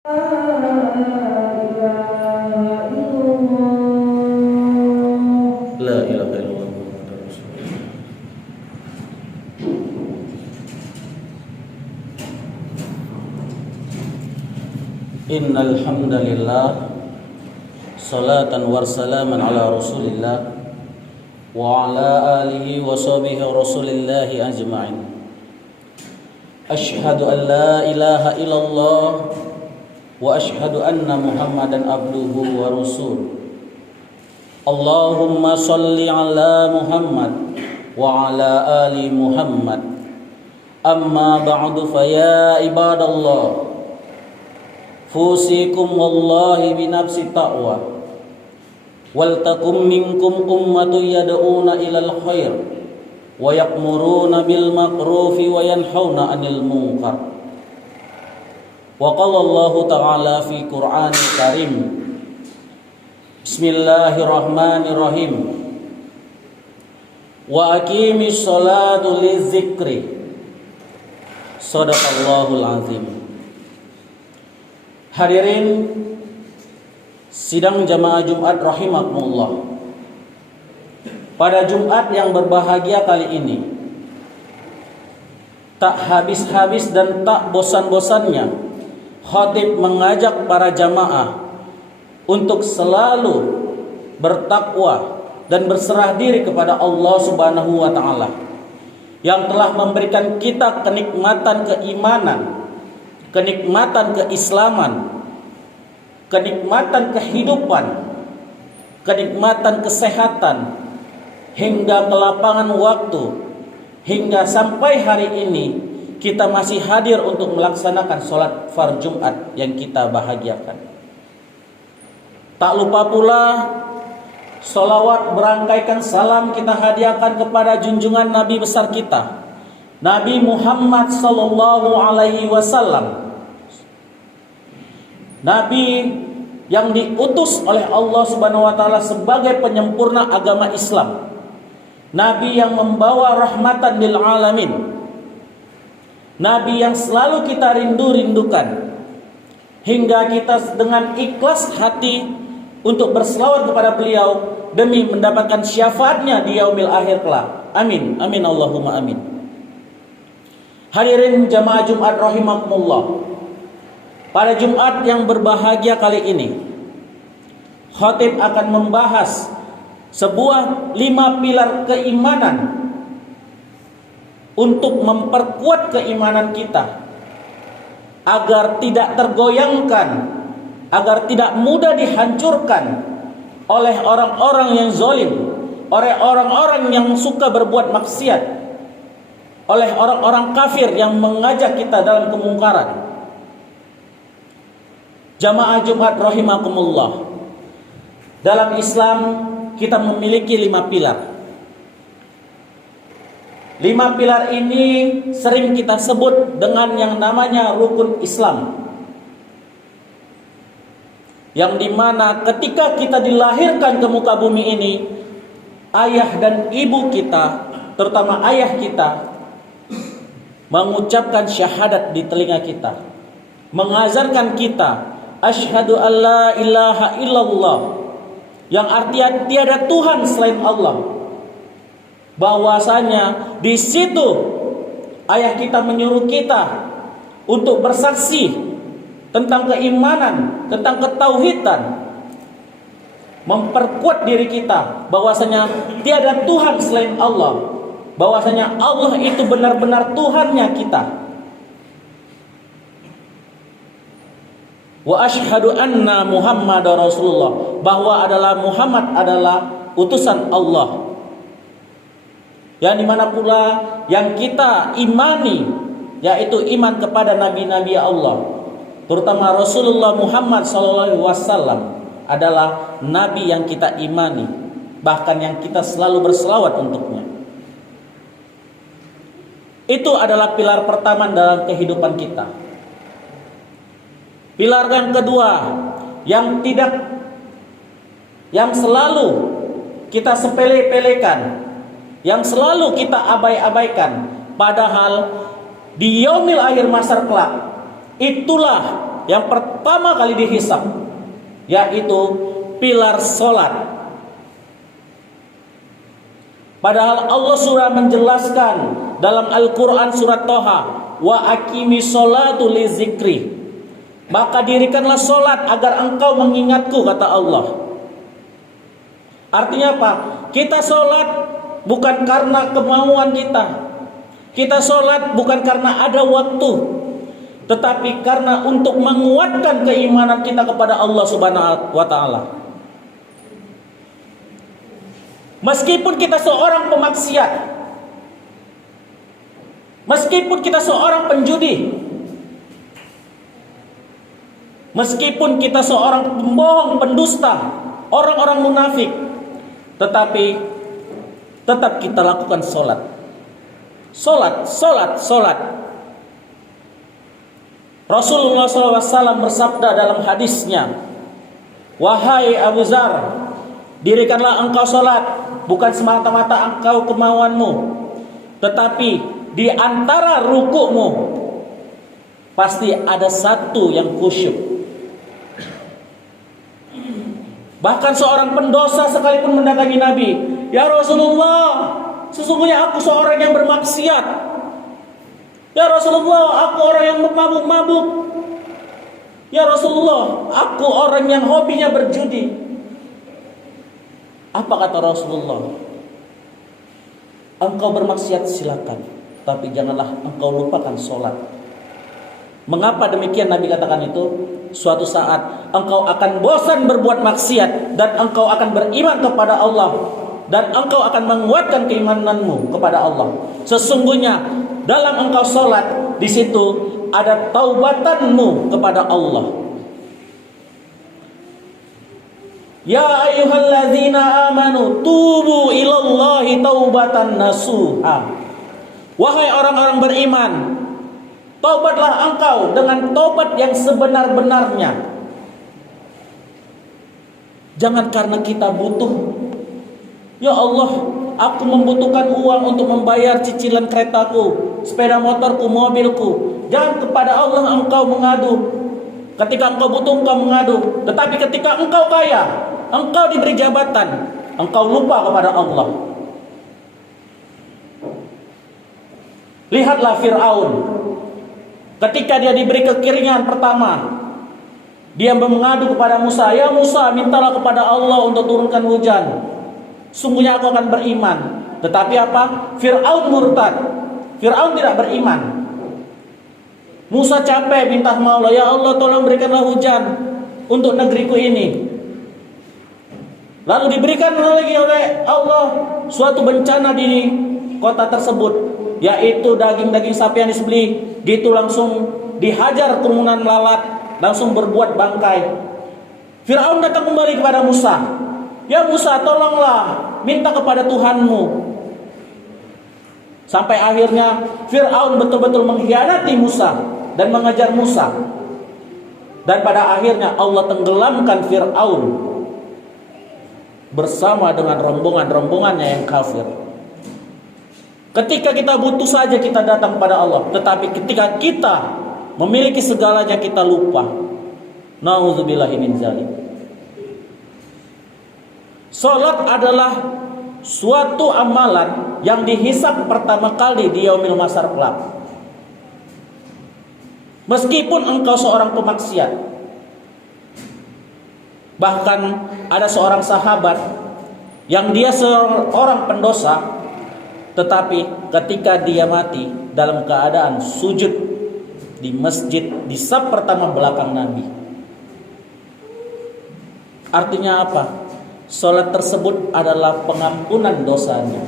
La ilaha illallah Muhammadur Rasulullah. Innal hamdalillah salatan wassalaman ala Rasulillah wa ala alihi wa sahbihi rasulillahi ajma'in. Asyhadu an la ilaha illallah wa asyhadu anna Muhammadan abduhu wa rasuluh. Allahumma salli ala Muhammad wa ala ali Muhammad. Amma ba'du fa ya ibadallah, fusikum wallahi binafsi taqwa, wal takum minkum ummatun yad'una ilal khair wa ya'muruna bil ma'rufi wa yanhauna 'anil munkar. Wa qala Allah ta'ala fi Qur'anil Karim, Bismillahirrahmanirrahim, wa aqimis salata lizikri. Shadaqallahul azim. Hadirin sidang jamaah Jumat rahimakumullah. Pada Jumat yang berbahagia kali ini, tak habis-habis dan tak bosan-bosannya khatib mengajak para jamaah untuk selalu bertakwa dan berserah diri kepada Allah Subhanahu wa taala yang telah memberikan kita kenikmatan keimanan, kenikmatan keislaman, kenikmatan kehidupan, kenikmatan kesehatan, hingga kelapangan waktu, hingga sampai hari ini kita masih hadir untuk melaksanakan sholat fardhu Jumat yang kita bahagiakan. Tak lupa pula sholawat berangkaikan salam kita hadiahkan kepada junjungan Nabi besar kita, Nabi Muhammad sallallahu alaihi wasallam. Nabi yang diutus oleh Allah Subhanahu wa taala sebagai penyempurna agama Islam. Nabi yang membawa rahmatan lil alamin. Nabi yang selalu kita rindu-rindukan, hingga kita dengan ikhlas hati untuk berselawat kepada beliau demi mendapatkan syafaatnya di yaumil akhir kelak. Amin, amin, Allahumma amin. Hadirin jamaah Jumat rahimakumullah. Pada Jumat yang berbahagia kali ini, khatib akan membahas sebuah 5 pilar keimanan untuk memperkuat keimanan kita agar tidak tergoyangkan, agar tidak mudah dihancurkan oleh orang-orang yang zalim, oleh orang-orang yang suka berbuat maksiat, oleh orang-orang kafir yang mengajak kita dalam kemungkaran. Jamaah Jumat rahimakumullah. Dalam Islam kita memiliki 5 pilar. 5 pilar ini sering kita sebut dengan yang namanya rukun Islam, yang dimana ketika kita dilahirkan ke muka bumi ini, ayah dan ibu kita, terutama ayah kita, mengucapkan syahadat di telinga kita, mengajarkan kita asyhadu alla ilaha illallah, yang artinya tiada Tuhan selain Allah. Bahwasanya di situ ayah kita menyuruh kita untuk bersaksi tentang keimanan, tentang ketauhidan, memperkuat diri kita bahwasanya tiada Tuhan selain Allah, bahwasanya Allah itu benar-benar Tuhannya kita. Wa asyhadu anna Muhammadar Rasulullah, bahwa Muhammad adalah utusan Allah. Yang dimana pula yang kita imani, yaitu iman kepada nabi-nabi Allah, terutama Rasulullah Muhammad SAW adalah nabi yang kita imani, bahkan yang kita selalu berselawat untuknya. Itu adalah pilar pertama dalam kehidupan kita. Pilar yang kedua, yang selalu kita sepele-pelekan, yang selalu kita abai-abaikan, padahal di yaumil akhir mahsyar kelak itulah yang pertama kali dihisab, yaitu pilar solat. Padahal Allah sudah menjelaskan dalam Al-Quran surat Toha, wa aqimi sholatu li zikri, maka dirikanlah solat agar engkau mengingatku, kata Allah. Artinya apa? Kita solat bukan karena kemauan kita. Kita solat bukan karena ada waktu, tetapi karena untuk menguatkan keimanan kita kepada Allah Subhanahu wa Ta'ala. Meskipun kita seorang pemaksiat, meskipun kita seorang penjudi, meskipun kita seorang pembohong, pendusta, orang-orang munafik, tetapi tetap kita lakukan solat. Solat. Rasulullah SAW bersabda dalam hadisnya, wahai Abu Zar, dirikanlah engkau solat, bukan semata-mata engkau kemauanmu, tetapi di antara rukukmu pasti ada satu yang khusyuk. Bahkan seorang pendosa sekalipun mendatangi Nabi, ya Rasulullah, sesungguhnya aku seorang yang bermaksiat. Ya Rasulullah, aku orang yang mabuk-mabuk. Ya Rasulullah, aku orang yang hobinya berjudi. Apa kata Rasulullah? Engkau bermaksiat silakan, tapi janganlah engkau lupakan sholat. Mengapa demikian Nabi katakan itu? Suatu saat engkau akan bosan berbuat maksiat dan engkau akan beriman kepada Allah, dan engkau akan menguatkan keimananmu kepada Allah. Sesungguhnya dalam engkau sholat, di situ ada taubatanmu kepada Allah. Ya ayyuhalladzina amanu tubu ilallahi taubatan nasuha. Wahai orang-orang beriman, taubatlah engkau dengan taubat yang sebenar-benarnya. Jangan karena kita butuh, ya Allah, aku membutuhkan uang untuk membayar cicilan keretaku, sepeda motorku, mobilku. Jangan kepada Allah engkau mengadu. Ketika engkau butuh engkau mengadu, tetapi ketika engkau kaya, engkau diberi jabatan, engkau lupa kepada Allah. Lihatlah Fir'aun. Ketika dia diberi kekeringan pertama, dia mengadu kepada Musa, ya Musa, mintalah kepada Allah untuk turunkan hujan, sungguhnya aku akan beriman. Tetapi apa? Fir'aun murtad. Fir'aun tidak beriman. Musa capek minta maula, ya Allah tolong berikanlah hujan untuk negeriku ini. Lalu diberikan lagi oleh Allah suatu bencana di kota tersebut, yaitu daging-daging sapi yang disembelih gitu langsung dihajar kerumunan lalat, langsung berbuat bangkai. Fir'aun datang kembali kepada Musa, ya Musa, tolonglah, minta kepada Tuhanmu. Sampai akhirnya Fir'aun betul-betul mengkhianati Musa dan mengejar Musa. Dan pada akhirnya Allah tenggelamkan Fir'aun bersama dengan rombongan-rombongannya yang kafir. Ketika kita butuh saja kita datang pada Allah, tetapi ketika kita memiliki segalanya kita lupa. Nauzubillahi min dzalik. Salat adalah suatu amalan yang dihisab pertama kali di yaumil mahsyar kelak. Meskipun engkau seorang pemaksiat, bahkan ada seorang sahabat yang dia seorang pendosa, tetapi ketika dia mati dalam keadaan sujud di masjid di saf pertama belakang Nabi. Artinya apa? Salat tersebut adalah pengampunan dosanya.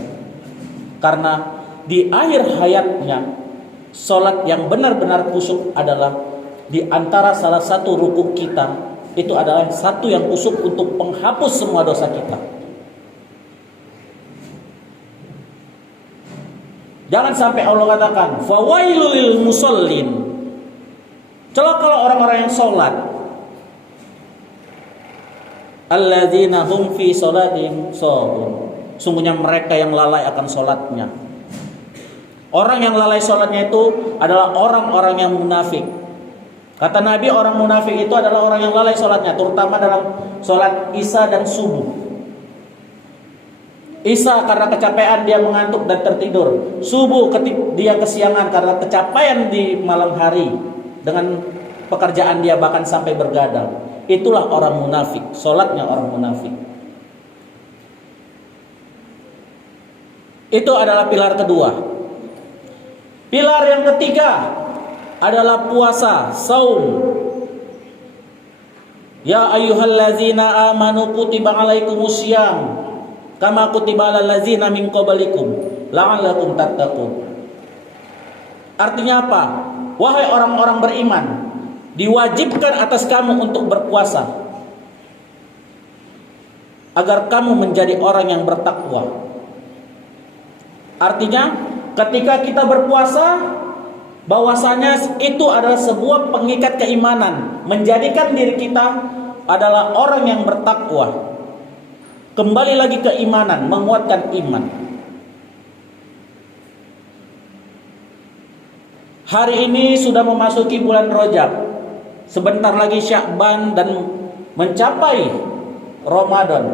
Karena di akhir hayatnya, salat yang benar-benar khusyuk adalah di antara salah satu rukuk kita, itu adalah satu yang khusyuk untuk penghapus semua dosa kita. Jangan sampai Allah katakan fawailul lil musallin. Celakalah orang-orang yang salat. Alladzina hum fi sholatin sahun. Sungguhnya mereka yang lalai akan salatnya. Orang yang lalai salatnya itu adalah orang-orang yang munafik. Kata Nabi, orang munafik itu adalah orang yang lalai sholatnya, terutama dalam sholat Isya dan subuh. Isya karena kecapean dia mengantuk dan tertidur. Subuh dia kesiangan karena kecapean di malam hari dengan pekerjaan dia bahkan sampai bergadang. Itulah orang munafik, sholatnya orang munafik. Itu adalah pilar kedua. Pilar yang ketiga adalah puasa, saum. Ya ayyuhallazina amanu kutiba alaikumussyam kama kutiba alal ladzina min qablikum la'allakum tattaqun. Artinya apa? Wahai orang-orang beriman, diwajibkan atas kamu untuk berpuasa agar kamu menjadi orang yang bertakwa. Artinya ketika kita berpuasa, bahwasanya itu adalah sebuah pengikat keimanan, menjadikan diri kita adalah orang yang bertakwa. Kembali lagi keimanan, menguatkan iman. Hari ini sudah memasuki bulan Rajab. Sebentar lagi Sya'ban dan mencapai Ramadan.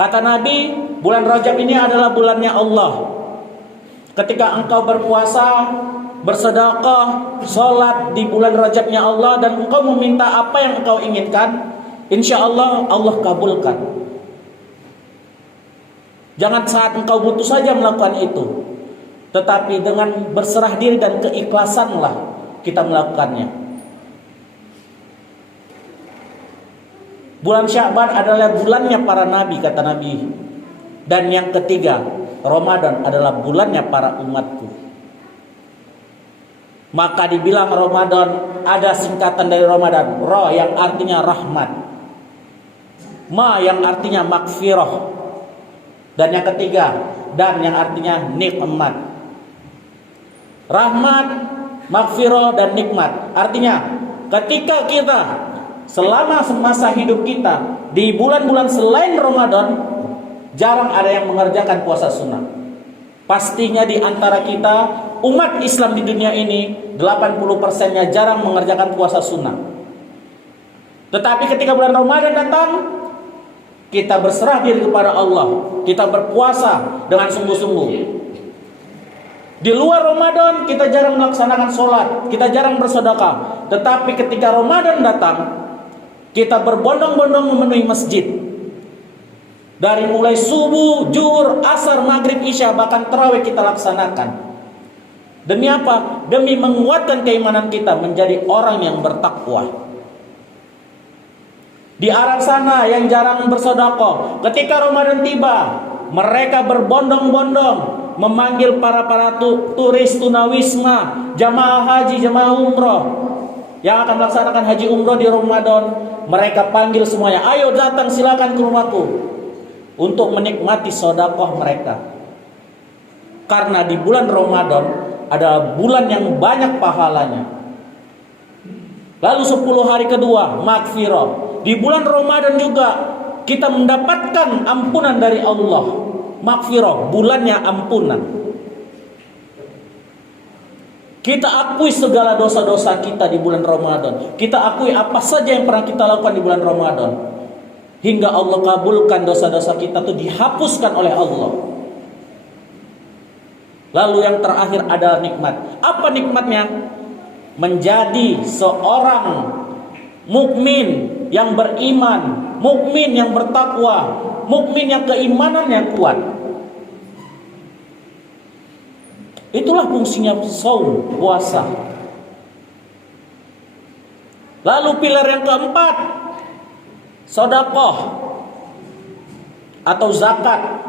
Kata Nabi, bulan Rajab ini adalah bulannya Allah. Ketika engkau berpuasa, bersedekah, sholat di bulan Rajabnya Allah, dan engkau meminta apa yang engkau inginkan, insya Allah Allah kabulkan. Jangan saat engkau butuh saja melakukan itu, tetapi dengan berserah diri dan keikhlasanlah kita melakukannya. Bulan Sya'ban adalah bulannya para nabi, kata Nabi. Dan yang ketiga, Ramadan adalah bulannya para umatku. Maka dibilang Ramadan, ada singkatan dari Ramadan, Ra yang artinya rahmat, Ma yang artinya makfirah, dan yang ketiga, Dan yang artinya nikmat. Rahmat, makfirah, dan nikmat. Artinya ketika kita selama semasa hidup kita di bulan-bulan selain Ramadan, jarang ada yang mengerjakan puasa sunnah. Pastinya di antara kita umat Islam di dunia ini 80%-nya jarang mengerjakan puasa sunnah. Tetapi ketika bulan Ramadan datang, kita berserah diri kepada Allah, kita berpuasa dengan sungguh-sungguh. Di luar Ramadan kita jarang melaksanakan sholat, kita jarang bersedekah. Tetapi ketika Ramadan datang, kita berbondong-bondong memenuhi masjid. Dari mulai subuh, zuhur, asar, maghrib, isya, bahkan tarawih kita laksanakan. Demi apa? Demi menguatkan keimanan kita menjadi orang yang bertakwa. Di Arab sana yang jarang bersedekah, ketika Ramadan tiba, mereka berbondong-bondong memanggil para turis tunawisma, jamaah haji, jamaah umroh yang akan melaksanakan haji umroh di Ramadan. Mereka panggil semuanya, ayo datang, silakan ke rumahku untuk menikmati sedekah mereka. Karena di bulan Ramadan adalah bulan yang banyak pahalanya. Lalu 10 hari kedua, makfirah. Di bulan Ramadan juga kita mendapatkan ampunan dari Allah. Makfirah, bulannya ampunan. Kita akui segala dosa-dosa kita di bulan Ramadan. Kita akui apa saja yang pernah kita lakukan di bulan Ramadan. Hingga Allah kabulkan dosa-dosa kita itu dihapuskan oleh Allah. Lalu yang terakhir adalah nikmat. Apa nikmatnya? Menjadi seorang mukmin yang beriman, mukmin yang bertakwa, mukmin yang keimanan yang kuat. Itulah fungsinya saum, puasa. Lalu pilar yang keempat, sedekah atau zakat.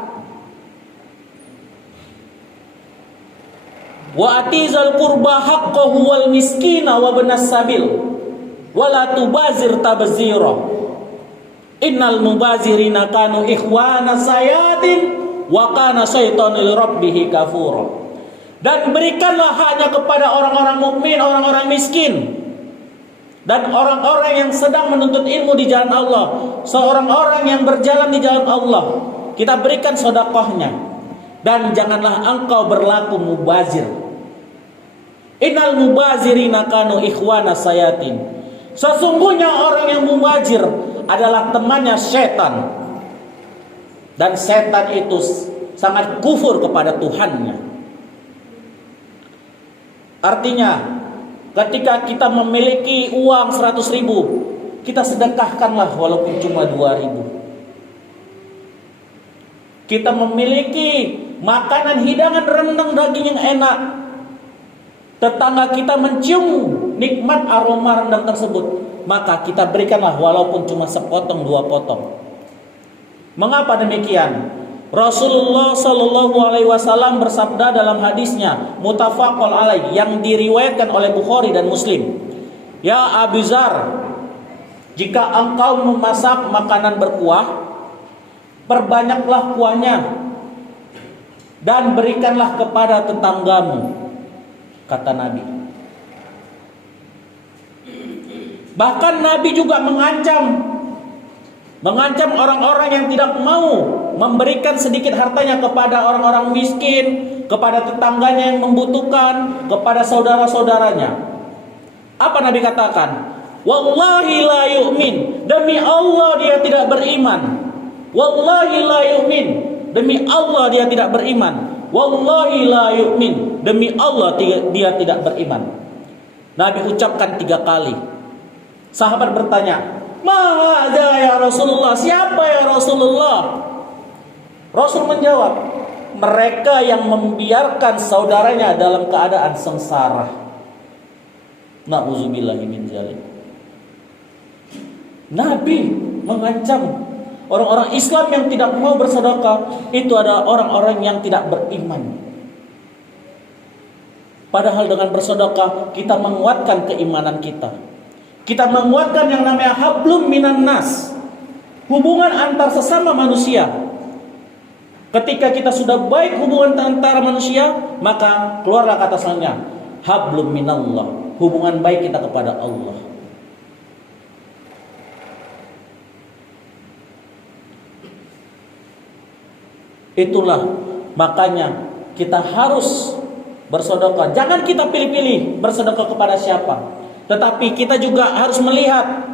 Wa atizal qurba haqqahu wal miskina wa ibnas sabil wa la tubazir tabzira. Innal mubazirina kanu ikhwana sayatin wa kana syaitanu li rabbih kafura. Dan berikanlah hanya kepada orang-orang mukmin, orang-orang miskin, dan orang-orang yang sedang menuntut ilmu di jalan Allah, seorang orang yang berjalan di jalan Allah. Kita berikan sedekahnya. Dan janganlah engkau berlaku mubazir. Innal mubazirina kanu ikhwana sayatin. Sesungguhnya orang yang mubazir adalah temannya setan. Dan setan itu sangat kufur kepada Tuhannya. Artinya, ketika kita memiliki uang 100 ribu, kita sedekahkanlah walaupun cuma 2 ribu. Kita memiliki makanan hidangan rendang daging yang enak, tetangga kita mencium nikmat aroma rendang tersebut, maka kita berikanlah walaupun cuma sepotong 2 potong. Mengapa demikian? Rasulullah Shallallahu Alaihi Wasallam bersabda dalam hadisnya muttafaqun alaih yang diriwayatkan oleh Bukhari dan Muslim. Ya Abu Zar, jika engkau memasak makanan berkuah, perbanyaklah kuahnya dan berikanlah kepada tetanggamu, kata Nabi. Bahkan Nabi juga mengancam orang-orang yang tidak mau memberikan sedikit hartanya kepada orang-orang miskin, kepada tetangganya yang membutuhkan, kepada saudara-saudaranya. Apa Nabi katakan? Wallahi la yu'min, demi Allah dia tidak beriman. Wallahi la yu'min, demi Allah dia tidak beriman. Wallahi la yu'min, demi Allah dia tidak beriman. Nabi ucapkan 3 kali. Sahabat bertanya, "Ma'adha ya Rasulullah?" Siapa ya Rasulullah? Rasul menjawab, mereka yang membiarkan saudaranya dalam keadaan sengsara. Na'udzubillahi min dzalik. Nabi mengancam orang-orang Islam yang tidak mau bersedekah, itu adalah orang-orang yang tidak beriman. Padahal dengan bersedekah kita menguatkan keimanan kita. Kita menguatkan yang namanya hablum minan nas, hubungan antar sesama manusia. Ketika kita sudah baik hubungan antara manusia, maka keluarlah kata selanjutnya, hablum minallah, hubungan baik kita kepada Allah. Itulah makanya kita harus bersedekah. Jangan kita pilih-pilih bersedekah kepada siapa, tetapi kita juga harus melihat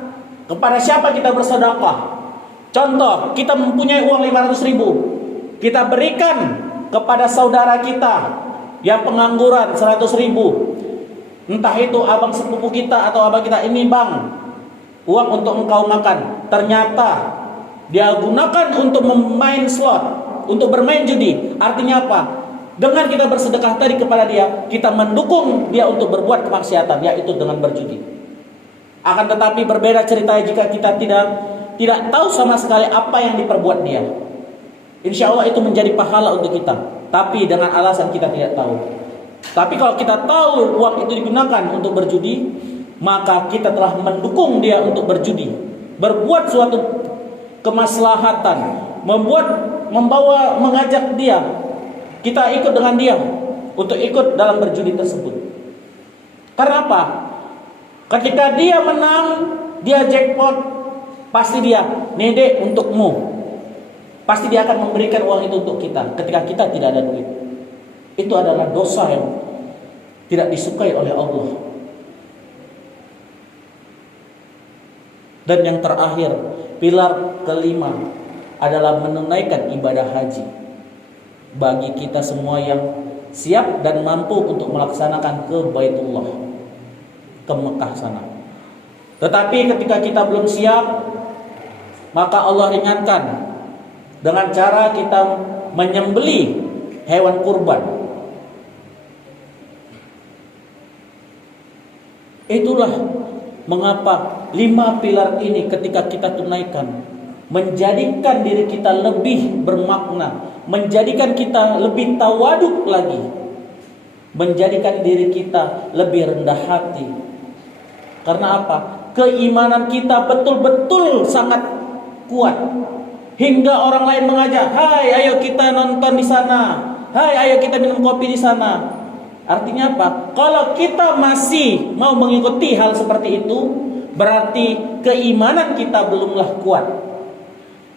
kepada siapa kita bersedekah. Contoh, kita mempunyai uang 500 ribu, kita berikan kepada saudara kita yang pengangguran 100 ribu. Entah itu abang sepupu kita atau abang kita, ini bang, uang untuk engkau makan. Ternyata dia gunakan untuk memain slot, untuk bermain judi. Artinya apa? Dengan kita bersedekah tadi kepada dia, kita mendukung dia untuk berbuat kemaksiatan, yaitu dengan berjudi. Akan tetapi berbeda ceritanya jika kita tidak tahu sama sekali apa yang diperbuat dia. Insya Allah itu menjadi pahala untuk kita, tapi dengan alasan kita tidak tahu. Tapi kalau kita tahu uang itu digunakan untuk berjudi, maka kita telah mendukung dia untuk berjudi, berbuat suatu kemaslahatan, mengajak dia, kita ikut dengan dia untuk ikut dalam berjudi tersebut. Karena apa? Ketika dia menang, dia jackpot, pasti dia, "Nih Dek, untukmu." Pasti dia akan memberikan uang itu untuk kita ketika kita tidak ada duit. Itu adalah dosa yang tidak disukai oleh Allah. Dan yang terakhir, pilar kelima adalah menunaikan ibadah haji. Bagi kita semua yang siap dan mampu untuk melaksanakan ke Baitullah, ke Mekah sana. Tetapi ketika kita belum siap, maka Allah ringankan dengan cara kita menyembelih hewan kurban. Itulah mengapa 5 pilar ini ketika kita tunaikan, menjadikan diri kita lebih bermakna, menjadikan kita lebih tawaduk lagi, menjadikan diri kita lebih rendah hati. Karena apa? Keimanan kita betul-betul sangat kuat, hingga orang lain mengajak, "Hai, ayo kita nonton di sana. Hai, ayo kita minum kopi di sana." Artinya apa? Kalau kita masih mau mengikuti hal seperti itu, berarti keimanan kita belumlah kuat.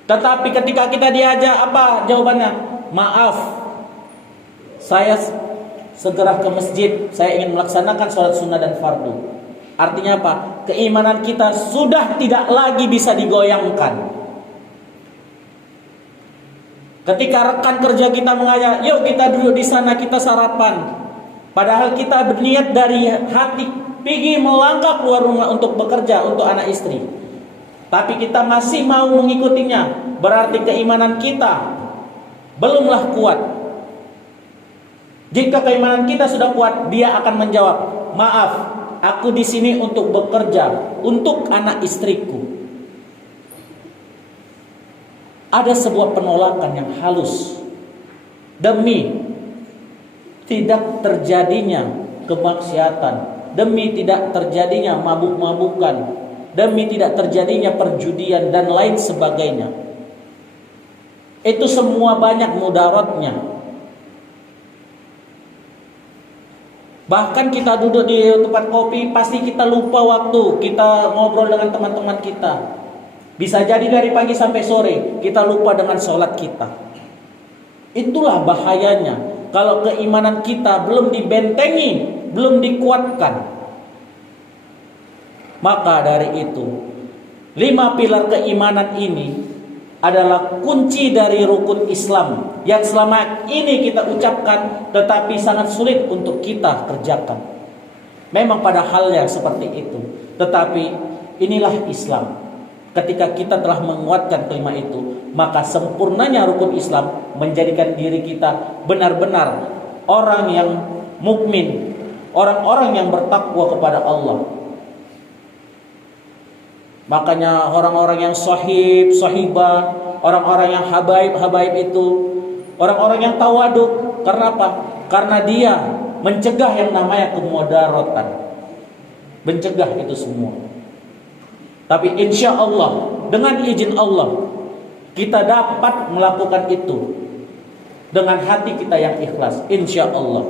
Tetapi ketika kita diajak, apa jawabannya? "Maaf, saya segera ke masjid, saya ingin melaksanakan sholat sunnah dan fardu. Artinya apa? Keimanan kita sudah tidak lagi bisa digoyangkan. Ketika rekan kerja kita mengajak, yuk kita duduk di sana, kita sarapan. Padahal kita berniat dari hati, pergi melangkah keluar rumah untuk bekerja untuk anak istri. Tapi kita masih mau mengikutinya, berarti keimanan kita belumlah kuat. Jika keimanan kita sudah kuat, dia akan menjawab, maaf, aku di sini untuk bekerja untuk anak istriku. Ada sebuah penolakan yang halus demi tidak terjadinya kemaksiatan, demi tidak terjadinya mabuk-mabukan, demi tidak terjadinya perjudian dan lain sebagainya. Itu semua banyak mudaratnya. Bahkan kita duduk di tempat kopi, pasti kita lupa waktu, kita ngobrol dengan teman-teman kita. Bisa jadi dari pagi sampai sore kita lupa dengan sholat kita. Itulah bahayanya kalau keimanan kita belum dibentengi, belum dikuatkan. Maka dari itu 5 pilar keimanan ini adalah kunci dari rukun Islam yang selama ini kita ucapkan tetapi sangat sulit untuk kita kerjakan. Memang pada hal yang seperti itu, tetapi inilah Islam. Ketika kita telah menguatkan kelima itu, maka sempurnanya rukun Islam menjadikan diri kita benar-benar orang yang mukmin, orang-orang yang bertakwa kepada Allah. Makanya orang-orang yang sahib, sahibah, orang-orang yang habaib itu, orang-orang yang tawaduk. Karena apa? Karena dia mencegah yang namanya kemudaratan, mencegah itu semua. Tapi insya Allah, dengan izin Allah, kita dapat melakukan itu dengan hati kita yang ikhlas, insya Allah.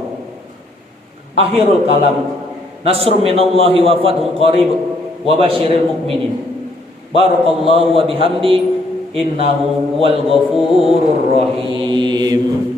Akhirul kalam, nasrun minallahi wa fathun qarib wa basyiril mukminin. Barakallahu wa bihamdi, innahu huwal ghafurur rahim.